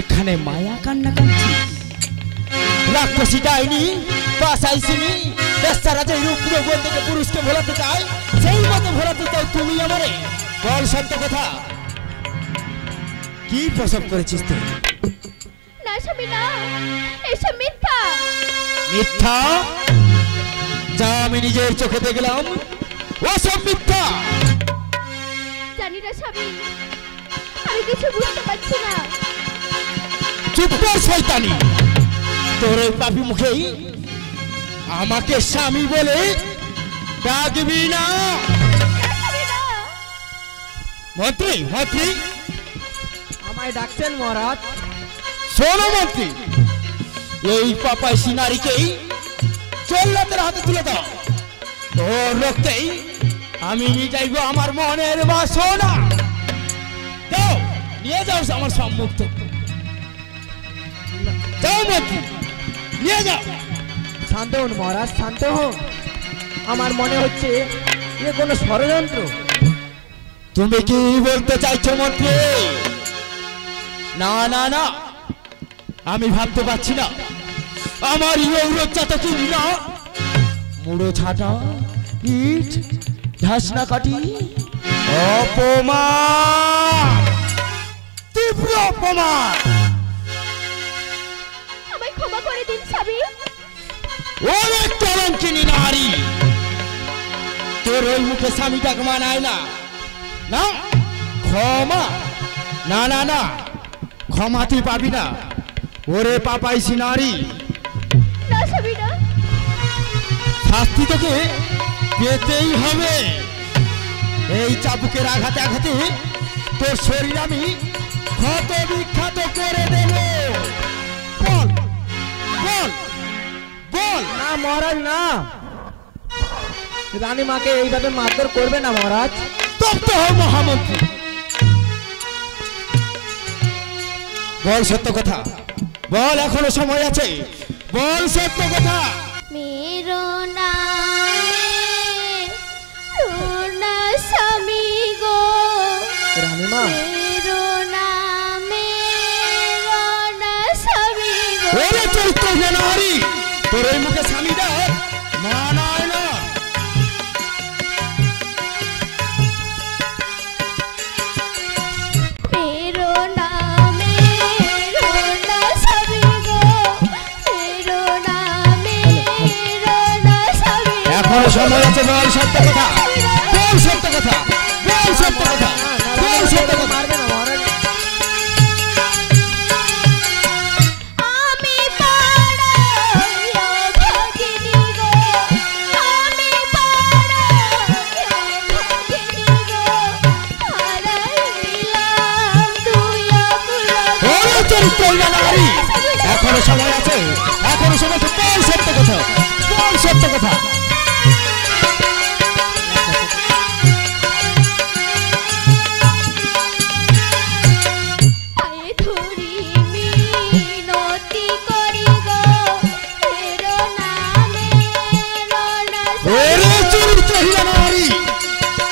এখানে মায়া কান্না কাঁদছি। রাক্ষসী ডাইনি বাসাইছিনি বেচারা যে রূপ থেকে পুরুষকে ভোলাতে চায় সেই মতো ভোলাতে চাও তুমি আমারে। বল সত্য কথা, কি প্রসব করেছিস তুই? না স্বামী না, এসব মিথ্যা। মিথ্যা? যা আমি নিজের চোখে দেখলাম ওসব মিথ্যা। জানি না স্বামী, আমি কিছু বুঝতে পারছি না। চুপ কর শয়তানি, তোর ওই পাপি মুখেই আমাকে স্বামী বলে ডাকবি না। মন্ত্রী মন্ত্রী আমায় ডাকছেন মহারাজ? শোনো মন্ত্রী, এই পাপাইশি নারীকেই জল্লাদের হাতে তুলে দাও। তোর রক্তেই আমি নিয়ে যাইব আমার মনের বাসনা। যাও নিয়ে যাও আমার সম্মুখ থেকে। যাও মন্ত্রী, নিয়ে যাও। শান্ত হন মহারাজ, শান্ত হন। আমার মনে হচ্ছে এ কোনো ষড়যন্ত্র। তুমি কি বলতে চাইছো মন্ত্রী? না না না, আমি ভাবতে পারছি না। আমার ইউরোজাত কি না মুড়ো ছাটা ইট ঢাসনা কাটি অপমান, তীব্র অপমান। আমায় ক্ষমা করে দিন স্বামী। অনেক কলঙ্কিনী নারী, তোর ওই মুখে স্বামীটাকে মানায় না। না ক্ষমা, না না না, ক্ষমা তুই পাবি না। ওরে পাপাইছি নারী, না স্বামী না। শাস্তি তোকে পেতেই হবে। এই চাবুকের আঘাতে আঘাতে তোর শরীর আমি ক্ষত বিক্ষত করে দেব। বল বল বল। না মহারাজ না, রানী মাকে এইভাবে মারধর করবে না মহারাজ। তপ্ত হও মহামন্ত্রী, বল সত্য কথা, বল এখনো সময় আছে, বল সত্য কথা। मेरो नामे रोना स्वामी गो, রানী মা मेरो नामे रोना स्वामी गो। ওরে চরিত্র নারী, তোর এই মুখে স্বামীটা মানায় না। मेरो नामे रोना स्वामी गो, मेरो नामे रोना स्वामी गो। এখনো সময় আছে, বল সত্য কথা, বল সত্য কথা, বল সত্য কথা, বল সত্য কথা। মারবে না মহারাজ। আমি পাড়াইয়া ভাগিনী গো, আমি পাড়াইয়া ভাগিনী গো, হারাইলাম তুই অকুলা গো। ওরে চরিত্র নারী, এখনো সময় আছে, এখনো সময় আছে, বল সত্য কথা, বল সত্য কথা। পায়ে ধরি মিনতি করি গো, मेरो নামে রোনা ওরে চরিত্র নারী,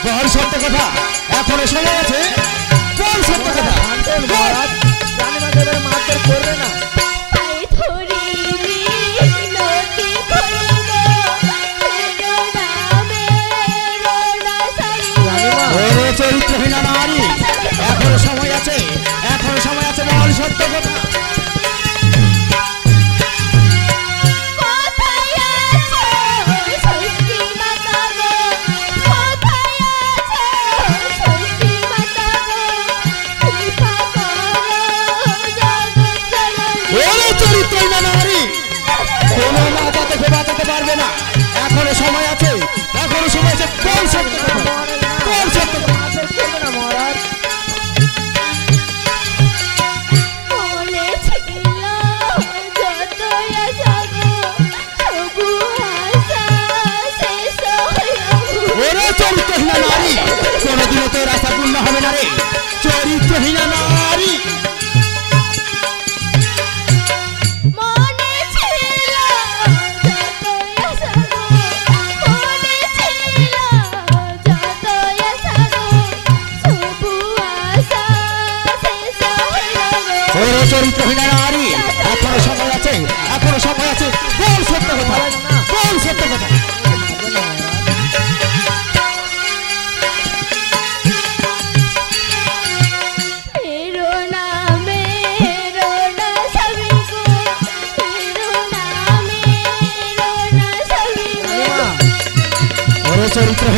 বল সত্য কথা, এখনো সময় আছে, বল সত্য কথা, শান্ত হন বল। মহারাজ, রানী মাকে এভাবে মারধর করবে না। পায়ে ধরি মিনতি করি গো, मेरो নামে রোনা রানী মা ওরে চরিত্রহীনা নারী, এখনো সময় আছে, এখনো সময় আছে, বল সত্য কথা। কোথায় আছো ষষ্ঠী মাতা গো, কোথায় আছো ষষ্ঠী মাতা গো, কৃপা করো জগৎ জননী। ওরে চরিত্রহীনা নারী, কোনো মাতা তোকে বাঁচাতে পারবে না। এখনো সময় আছে, এখনো সময় আছে, বল সত্য কথা, বল সত্য কথা। মারধর করবে না মহারাজ। মনে ছিল যত আশা গো, তবু আশা শেষ হলো। ওরে চরিত্রহীনা নারী, কোনোদিনও তোর আশা পূর্ণ হবে না রে, চরিত্রহীনা নারী। মনে ছিল যত আশা গো, মনে ছিল যত আশা গো, চরিত্রহীন নারী, এখনো সময় আছে, এখনো সময় আছে, বল সত্য কথা, বল সত্য কথা। চরিত্র